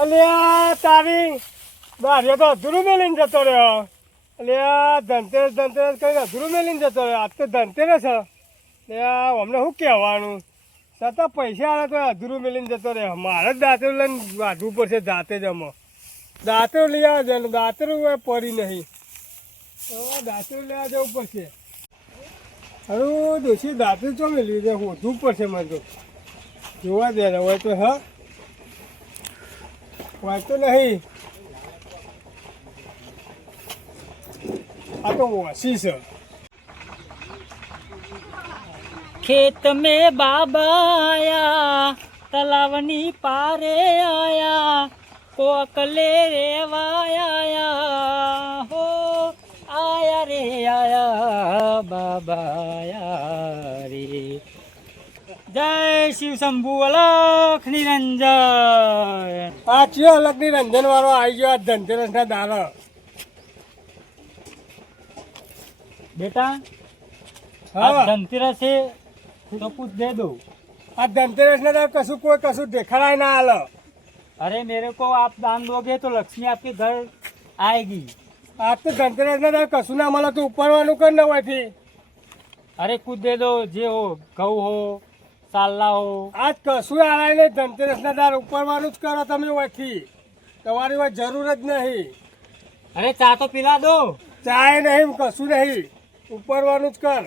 અલ્યા તારી દારિયો તો અધૂરું મેલીને જતો રહ્યો. અલ્યા ધનતેરસ કઈ અધૂરું મેલીને જતો રહ્યો. આજ તો ધનતેરસ છે. અલ્યા અમને શું કહેવાનું? છતાં પૈસા આવે તો અધૂરું મેલીને જતો રહ્યો. મારે જ દાંતરું લઈને વાઢવું પડશે જાતે જ. અમે દાંતરું લઈ આવે છે. દાંતરું પડી નહીં. દાંતરું લેવા જવું પડશે. હવે દોશી દાંતરું ચો મેળવી છે. શોધવું પડશે મને તો. જોવા દે હોય તો હા વાંચતો નહીં. આ તો ઓછી છે. खेत में बाबा आया तलावनी पारे आया कोकले रेवा आया हो आया रे आया बाबा आया रे. जय शिव शंभु अलख निरंजन. આ ચિયો અલગ નિરંજન વાળો આવી ગયો. આ ધનતેરસ ના દાડા. बेटा हाँ। आज धनतेरस है तो कुछ दे दो. આ ધનતેરસ ના દાડા કશું કોઈ કશું દેખાડાય ના હાલ. अरे मेरे को आप दान दोगे तो लक्ष्मी आपके घर आएगी. આ તો ધનતેરસ ના દાડા કશું ના મળે તો ઉપરવાનું કર ને હોયથી. अरे कुछ दे दो जे हो घऊ हो साला हो. આજ કશું આલાય નહીં. ધનતેરસ ના દાડા ઉપરવાનું જ કરો તમે હોયથી. તમારી હોય જરૂર જ નહીં. अरे चाय तो पिला दो. ચાય નહીં કશું નહીં. ઉપરવાનું જ કર.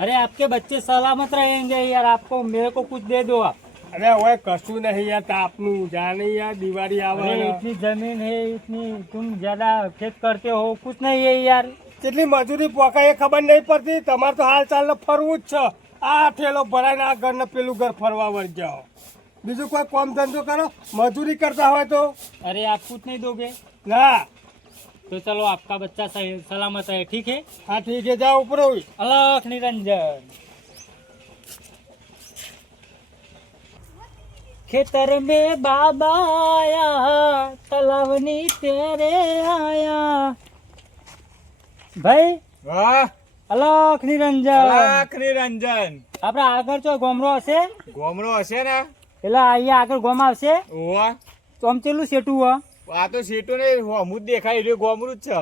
अरे आपके बच्चे सलामत रहेंगे यार. आपको मेरे को कुछ दे दो आप. અરે હવે કશું નહીં યાર. તાપનું જાણે યાર દિવાળી આવે. अरे इतनी जमीन है इतनी तुम ज्यादा खेत करते हो कुछ नहीं है यार. કેટલી મજૂરી પોકાય એ ખબર નહીં પડતી. તમારે તો હાલ ચાલ ફરવું જ છે. આ ઠેલો ભરાઈને આ ઘર ને પેલું ઘર ફરવા વળી જાઓ. બીજું કોઈ કામ ધંધો કરો. મજૂરી કરતા હોય તો अरे आप कुछ नहीं दोगे ના. तो चलो आपका बच्चा सही सलामत है ठीक है. હા ઠીક છે જાઓ ઉપર. अलख निरंजन. खेतर में बाबा आया तलावनी तेरे आया. भाई વાહ अलख निरंजन. લાખ નિરંજન. આપડે આગળ ચો ગોમરો હશે ગોમરો હશે ને? એટલે અહીંયા આગળ ગોમ આવશે ઓવા તો આમ ચેલું સેટું હ આ તો સીટો ને હમું જ દેખાય રહ્યું. ગોમરું જ છે.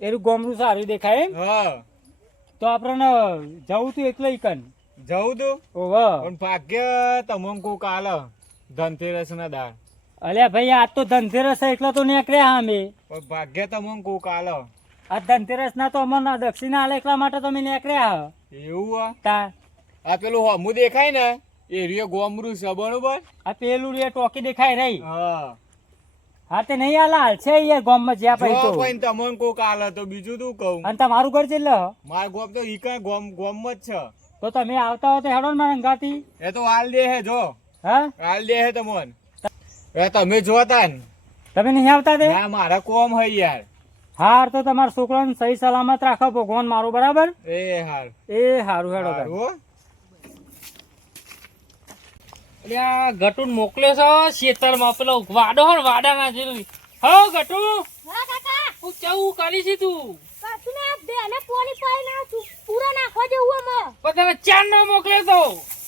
એનું ગોમરું સારું દેખાય એમ? હા તો આપણને જવું તું એકલો ઈકન. જવું તું ઓવ પણ ભાગ્ય તમને કોક આલે ધનતેરસ ના દાળ. અલ્યા ભાઈ આજ તો ધનતેરસ છે એકલો તો નીકળ્યા અમે. પણ ભાગ્ય તમને કોક આલે. આ ધનતેરસ ના તો અમને દક્ષિણા આલે એકલા માટે તમે નીકળ્યા એવું આ તા. આ પેલું હમું દેખાય ને એ રહ્યો ગોમરું છે બરોબર. આ પેલું રે ટોકી દેખાય રહી. હા હા તે નહીં આલા હાલ છે અહીંયા ગોમમાં જ્યાં પછી જો તો. કોઈ તમને કોક આલે તો બીજું તું કહું. અને તમારું ઘર છે એટલે માર ગોમ તો ઈ કઈ ગોમ જ છે. તો તમે આવતા હો તો હેડો ને મારા અંગાથી. એ તો હાલ દે હે જો હા હાલ દે હે તમને. એ તમે જોતા ને તમે નહીં આવતા તે ના મારા કોમ હે યાર. હાર તો તમારા છોકરાને સહી સલામત રાખો ભગવાન મારું બરાબર. એ હાર એ હારું હેડો તાર. હારું હો. અલ્યા ગટુન મોકલ્યો છો ખેતરમાં પેલો વાડો હો ને વાડાના જેવું. હો ગટુ હા કાકા હું કેવું કરી છે તું? કાચુને બેને પોણી પાઈ ના પૂરા નાખવા જેવું અમે પણ તને ચાર નો મોકલ્યો તો.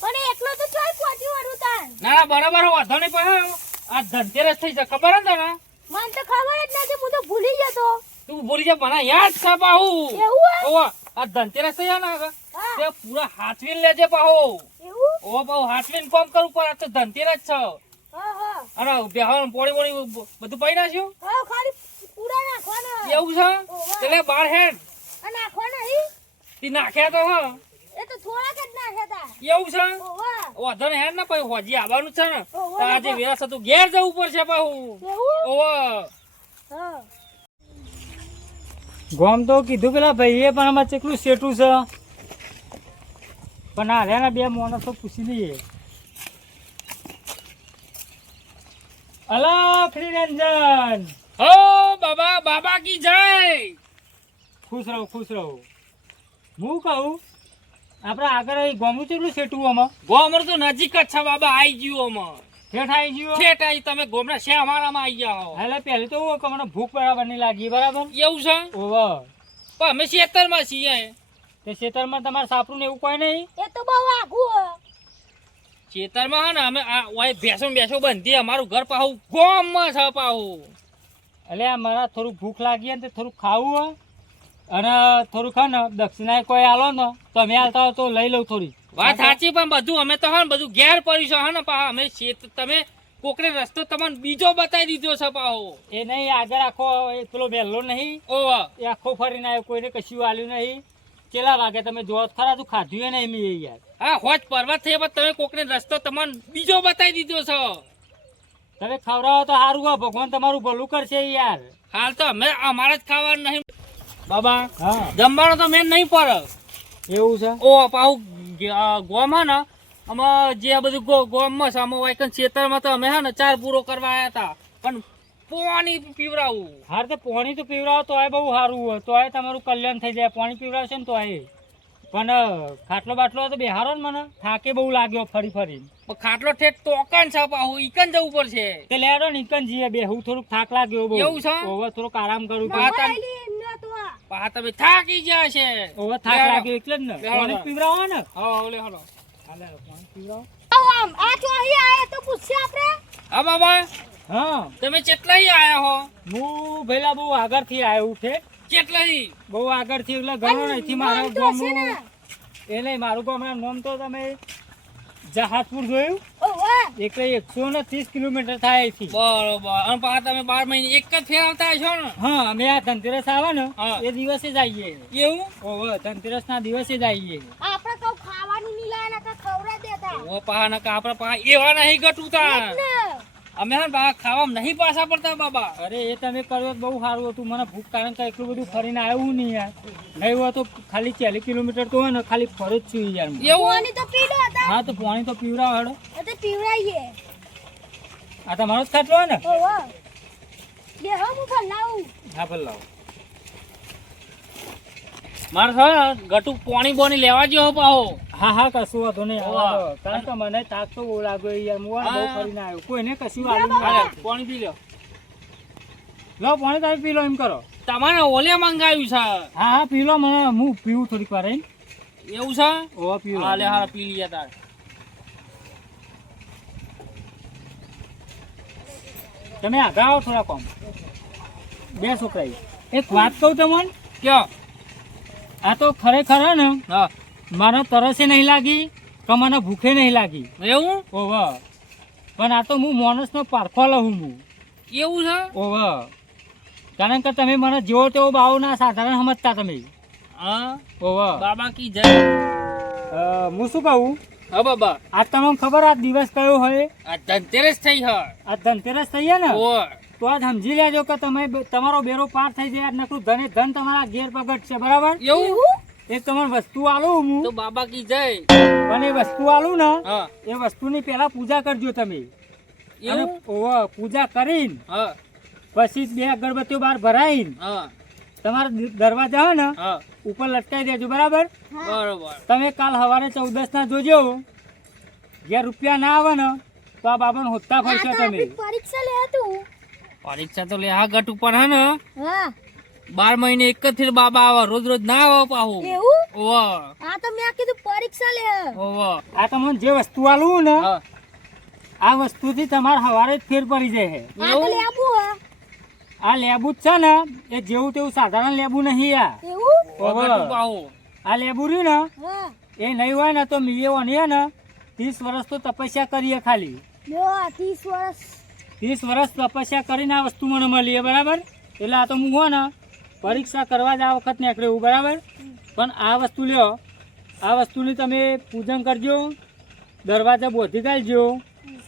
પણ એકલો તો ચોય પહોંચી વળું તાન ના ના બરાબર વાંધો નહીં પણ આ ધનતેરસ થઈ છે ખબર હે તને? મને તો ખબર જ નથી. હું તો ભૂલી ગયો. તું બોલી જા મને યાદ છે પાહુ. એવું હે? ઓવા આ ધનતેરસ થઈ ને હા. તે પૂરા હાથવીન લેજે પાહુ. એવું ઓ પાહુ હાથવીન કોમ કરવું પડે. આ તો ધનતેરસ છે હા હા અને બેહવાનું પોણી પોણી બધું પાઈ નાખ્યું હા ખાલી પૂરા નાખવાના એવું છે. ઓવા. એટલે બાર હેડ આ નાખવાના હી તી નાખ્યા તો હા એ તો થોડાક જ નાખ્યા તા એવું છે. ઓવા વાંધો ને હેડ ને પછી હોજી આવવાનું છે ને ઓહો, તો આજે વેરાસ હતું ઘેર જવું પડશે પાહુ. એવું ઓવા હા ગોમ તો કીધું પેલા ભાઈએ પણ આમાં ચેટલું સેટું છે પણ આ રહ્યા બે માણસો પૂછી લઈએ. અલખ નિરંજન. હો બાબા બાબા કી જય. ખુશ રહો ખુશ રહો. હું કહું આપણે આગળ ગોમનું ચેટલું સેટું આમાં? ગોમર તો નજીક જ છે બાબા. આવી ગયું આમાં ઠેઠ આવી ગયું. ઠેઠ આવી તમે ગોમના છે અમારામાં આવી ગયા હો. એટલે પહેલી તો હું મને ભૂખ બરાબર નહીં લાગી બરાબર. એવું છે. ઓવા પણ અમે ખેતરમાં છીએ. તે ખેતરમાં તમારે સાપરું ને એવું કોઈ નહીં? એ તો બહુ આઘું હે. ખેતરમાં હે ને અમે આ ઓય ભેંસો બંધી અમારું ઘર પાહુ ગોમમાં છે પાહુ. એટલે આ મારા થોડું ભૂખ લાગી ને થોડું ખાવું હે અને થોડું ખા ને દક્ષિણા કોઈ આલો ને તો અમે આલતા હોય તો લઈ લઉં થોડી. વાત સાચી પણ બધું અમે તો હે ને બધું ઘેર પડ્યું છે હે ને પાહા અમે તમે કોકને રસ્તો તમને બીજો બતાવી દીધો છે પાહો. એ નહીં આગળ આખો પેલો વહેલો નહીં એ આખો ફરીને આવ્યો કોઈને કશું આલ્યું નહીં. કેટલા વાગે તમે જોવો તો ખરા તું ખાધું નહીં મેં યાર. હા હોજ પર્વત થઈ પણ તમે કોકને રસ્તો તમને બીજો બતાવી દીધો છે. તમે ખવડાવો તો સારું હોય ભગવાન તમારું ભલું કરશે યાર. હાલ તો અમે અમારે જ ખાવાનું નહીં બાબા. હા જમવાનો તો મેં નહીં પડે એવું છે. ઓ પાહુ ગોમ હે ને આમાં જે આ બધું ગોમમાં છે આમાં વાયકન ખેતરમાં તો અમે હે ને 4 પૂરો કરવા આવ્યા હતા પણ પાણી પીવરાવું. હાર તો પાણી તો પીવરાવો તો આ બહુ સારું હોય તો આ તમારું કલ્યાણ થઈ જાય. પાણી પીવરાવશે ને તો આ પણ ખાટલો બાટલો તો બેહારો ને મને થાકે બહુ લાગ્યો ફરી ફરી. ખાટલો ઠેઠ તોકન છે પાહુ ઈકન જવું પડશે. તે લેડો ને ઈકન જીએ બેહું થોડુંક થાક લાગ્યો બહુ. એવું છે હવે થોડુંક આરામ કરું પા તમે થાકી ગયા છે. હવે થાક લાગ્યો એટલે જ ને પાણી પીવરાવો ને. હા ઓલે હાલો હાલે પાણી પીવરાવો. આમ આ તો અહીં આયા તો પૂછશે આપણે. હા બાબા. હા તમે કેટલાઈ આયા હો? હું ભઈલા બહુ આગળથી આવ્યો છે. કેટલાઈ? બહુ આગળથી એટલે ઘણો નથી મારો ગામ. એ નહીં મારું ગામ નામ તો તમે જહાજપુર જોયું? ઓહો એટલે 130 કિલોમીટર થાય અહીંથી. બરોબર. અને પાછા તમે 12 મહિને એક જ ફેરવતા છો ને? હા અમે આ ધનતેરસ આવે ને એ દિવસે જ આવીએ. એવું? ઓહો ધનતેરસ ના દિવસે જ આવીએ. આપણે તો ખાવાનું નહીં લાયા નકા ખવડા દેતા. ઓ પાહા નકા આપણે પાહા એવા નહીં ગટુતા. અમે હા બા ખાવામાં નહીં પાછા પડતા બાબા. અરે એ તમે કર્યો તો બહુ સારું હતું. મને ભૂખ કારણ કે એટલું બધું ફરીને આવ્યું નહીં યાર. નહીં હોય તો ખાલી 40 કિલોમીટર તો હોય ને ખાલી ફર જ છું યાર. પાણી તો પીડો હતા. હા તો પાણી તો પીવડાવ હેડો. તો પીવડાઈએ. આ તમારો જ ખાટલો ને? ઓહો બે હો હું ભલાવું. હા ભલ લાવો. મારે છે ગટુ પાણી બોની લેવા જેવો પાહો. હા હા કશું વાંધો નહીં. કારણ કે મને તાક તો બહુ લાગ્યો યાર. હું બહુ ફરીને આવ્યો કોઈને કશું આવ્યું નહીં. પાણી પી લો. લો પાણી તમે પી લો એમ કરો. તમારે ઓલે મંગાવ્યું છે. હા હા પી લો મને હું પીવું થોડીક વાર એવું છે. ઓ પીવું હાલે હા પી લઈએ તાર. તમે આગળ આવો થોડા કોમ. બે છોકરા એક વાત કહું તમને. કયો? આ તો ખરેખર હે ને મને તરસે નહીં લાગી કે મને ભૂખે નહીં લાગી. એવું? ઓવ પણ આ તો હું માણસનો પારખો લઉં હું. એવું છે? ઓવ કારણ કે તમે મને જેવો તેવો બાવો ના સાધારણ સમજતા તમે. હા ઓવ બાબા કી જય. હું શું કહું? હા બાબા આ તમને ખબર આ દિવસ કયો હોય? આ ધનતેરસ થઈ હે. આ ધનતેરસ થઈ હે ને તો આજ સમજી લેજો કે તમે તમારો બેરો પાર થઈ જાય. નકરું ધને ધન તમારા ઘેર પગટ છે બરાબર? એવું? એક તમારે વસ્તુ આલું હું તો બાબા કી જય. પણ એ વસ્તુ આલું ને એ વસ્તુની પહેલા પૂજા કરજો તમે. પૂજા કરીને પછી 2 અગરબત્તીઓ બહાર ભરાઈને તમારા દરવાજા હે ને ઉપર લટકાઈ દેજો બરાબર? બરોબર. તમે કાલ સવારે 14 ના જોજો. જે રૂપિયા ના આવે ને તો આ બાબાને હોતા ફરશો તમે. પરીક્ષા લે તું. પરીક્ષા તો લે આ ગટ ઉપર હે ને હા 12 મહિને એક જ ફેર બાબા આવે. રોજ રોજ ના આવે પાહુ. એવું? ઓવો આ તો મેં કીધું પરીક્ષા લે. ઓવો આ તમને જે વસ્તુ આલું ને આ વસ્તુથી તમારે સવારે જ ફેર પડી જાય. આ તો લેબુ હે. આ લેબુ જ છે ને એ જેવું તેવું સાધારણ લેબુ નહીં આ. એવું? આ લેબુ રહ્યું ને હા એ નહીં હોય ને તો મિયેવાની હે ને 30 વર્ષ તો તપસ્યા કરીએ ખાલી. લ્યો 30 વર્ષ. 30 વર્ષ તપસ્યા કરીને આ વસ્તુ મને મળી બરાબર. એટલે આ તો હું હો ને પરીક્ષા કરવા જ આ વખત નીકળ્યું બરાબર. પણ આ વસ્તુ લ્યો આ વસ્તુની તમે પૂજન કરજો. દરવાજા બોધી ગાલજો.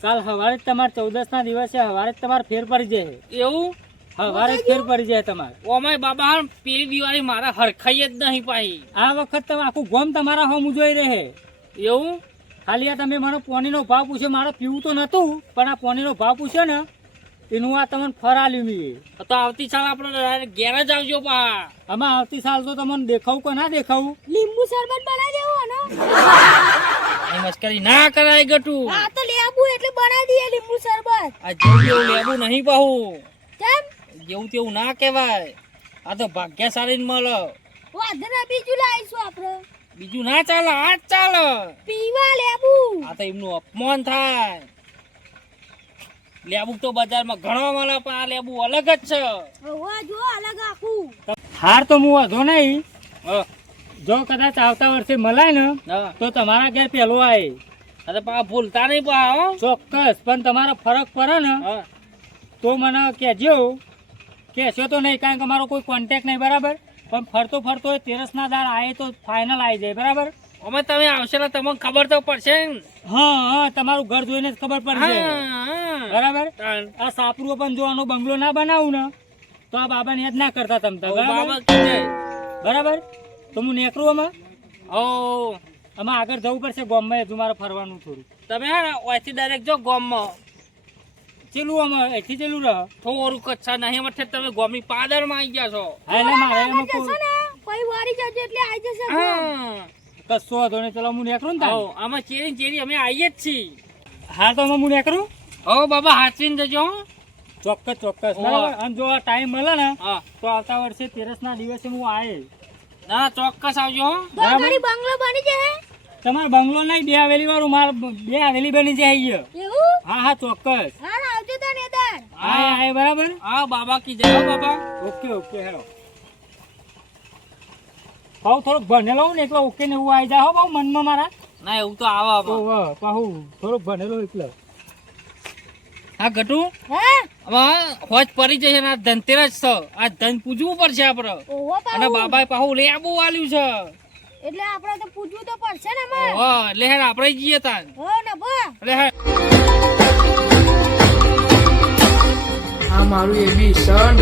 કાલ સવારે જ તમારે 14 ના દિવસે સવારે જ તમારે ફેર પડી જાય. એવું? સવારે જ ફેર પડી જાય તમારે. ઓમાય બાબા પેલી દિવાળી મારા હરખાઈ જ નહીં પાઈ. આ વખત તમે આખું ગોમ તમારા હોમ જોઈ રહે. એવું? ખાલી આ તમે મને પાણીનો ભાવ પૂછ્યો. મારે પીવું તો નતું પણ આ પાણીનો ભાવ પૂછ્યો ને એનું આ તમને ફર આલ્યું મેં. તો આવતી સાલ આપણે ઘેર જ આવજો પા. આમાં આવતી સાલ તો તમને દેખાવું કે ના દેખાવું? લીંબુ શરબત બનાવી દેવો ને. એ મસ્કરી ના કરાય ગટુ. આ તો લેબુ એટલે બનાવી દઈએ લીંબુ શરબત. આ જેવું લેબુ નહીં પાહું. કેમ? જેવું તેવું ના કહેવાય. આ તો ભાગ્યશાળી મળે. વાંધો ના બીજું લાવીશું આપણે. બીજું ના ચાલે, આ જ ચાલે. પીવા લેબુ. આ તો એમનું અપમાન થાય. લેબુ તો બજારમાં ઘણો મળે, પણ આ લેબુ અલગ જ છે. હવે જો અલગ આખું. હાર તો હું વાંધો નહીં. જો કદાચ આવતા વર્ષે મલાય ને હા. તો તમારા ઘેર પેલો આવે. અરે પા ભૂલતા નહીં પા હો. ચોક્કસ. પણ તમારો ફરક પડે ને હા. તો મને કહેજો. કહેશો તો નહીં, કારણ કે મારો કોઈ કોન્ટેક્ટ નહીં, બરાબર. પણ ફરતો ફરતો એ તેરસના દાળ આવે તો ફાઇનલ આવી જાય, બરાબર. અમે તમે આવશે ને તમને ખબર તો પડશે ને. હા હા, તમારું ઘર જોઈને જ ખબર પડશે, હા. બરાબર. તાણ. આ સાપરું પણ જો આનો બંગલો ના બનાવું ને તો આ બાબાને યાદ ના કરતા તમ તાર, ઓ બરાબર. બાબા કી જય. બરાબર. તો હું નીકળું આમાં. ઓ આમાં આગળ જવું પડશે ગામમાં, હજુ મારે ફરવાનું થોડું. તમે હે ને ઓયથી ડાયરેક્ટ જો ગામમાં. ચેલું આમાં અહીંથી ચેલું રહે. થોડું કચ્છા નહીં મઠે તમે ગામની પાદરમાં આવી ગયા છો. હા, એટલે મારે એમાં જશો કોઈ ને પછી વારી જજો એટલે આવી જશે. હા. કશો વાંધો નહીં. ચલો હું નીકળું ને તાર. આવો, આમાં ચેરી ચેરી અમે આવીએ જ છીએ. હા, તો આમાં હું નીકળું. હો બાબા હાચવીને જજો હો. ચોક્કસ ચોક્કસ, ઓહો. બરાબર. અને જો આ ટાઈમ મળે ને હા. તો આવતા વર્ષે તેરસના દિવસે હું આવે. ના ચોક્કસ આવજો હો. તો ઘડી બંગલો બની જાય. તમારે બંગલો નહીં, 2 હવેલી વાળું, મારે 2 હવેલી બની જાય અહીંયા. એવું? હા હા, ચોક્કસ. હા આવજો તો નેદાર. હા હા, બરાબર. હા બાબા કી જય હો બાબા. Okay okay, hello. પાહુ થોડુંક ભણેલો હોઉં ને એટલે ઓકે ને એવું આવી જાય હો, બહુ મનમાં મારા. ના એવું તો આવા તો પાહુ થોડુંક ભણેલો એટલે. હા ગટુ હા હવે હોજ પડી જશે ને આ ધનતેરસ છે. આ ધન પૂજવું પડશે આપડે. ઓહો અને પાહુ. બાબાએ પાહુ લેબુ વાલ્યું છે. એટલે આપણે તો પૂછવું તો પડશે ને અમારે. ઓહો એટલે હેડ આપણે જઈએ તાન. હો ને બા. એટલે હેડ. આ મારું એબી સન